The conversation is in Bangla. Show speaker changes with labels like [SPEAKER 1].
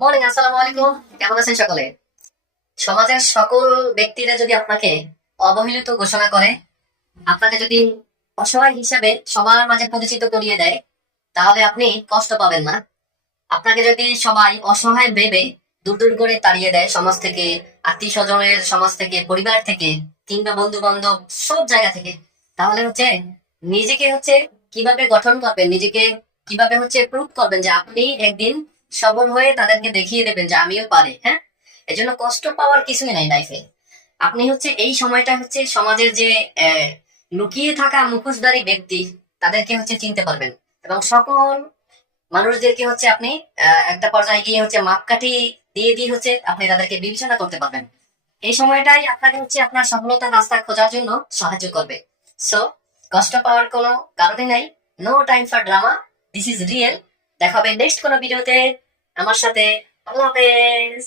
[SPEAKER 1] মর্নিং আসসালামু আলাইকুম। কেমন আছেন সকলে? সমাজের সকল ব্যক্তিরা যদি আপনাকে অবহেলিত ঘোষণা করে, আপনাকে যদি অসহায় হিসাবে সবার মাঝে পরিচিত করিয়ে দেয়, তাহলে আপনি কষ্ট পাবেন না। আপনাকে যদি সবাই অসহায় ভেবে দূর দূর করে তাড়িয়ে দেয়, সমাজ থেকে আত্মীয় স্বজনের সমাজ থেকে, পরিবার থেকে, কিংবা বন্ধু বান্ধব সব জায়গা থেকে, তাহলে হচ্ছে নিজেকে হচ্ছে কীভাবে গঠন করবেন, নিজেকে কীভাবে হচ্ছে প্রুভ করবেন যে আপনি একদিন সবল হয়ে তাদেরকে দেখিয়ে দেবেন যে আমিও পারি হ্যাঁ? এই জন্য কষ্ট পাওয়ার কিছুই নাই লাইফে আপনি হচ্ছে এই সময়টা হচ্ছে সমাজের যে লুকিয়ে থাকা মুখোশধারী ব্যক্তি, তাদেরকে হচ্ছে চিনতে পারবেন। এবং সকল মানুষদেরকে হচ্ছে আপনি একটা পর্যায়ে গিয়ে হচ্ছে মাপকাঠি দিয়ে দিয়ে হচ্ছে আপনি তাদেরকে বিবেচনা করতে পারবেন। এই সময়টাই আপনাকে হচ্ছে আপনার সফলতার রাস্তা খোঁজার জন্য সাহায্য করবে। সো কষ্ট পাওয়ার কোনো কারণই নাই। No time for drama this is real দেখা হবে নেক্সট কোনো ভিডিওতে আমার সাথে আল্লাহ হাফেজ।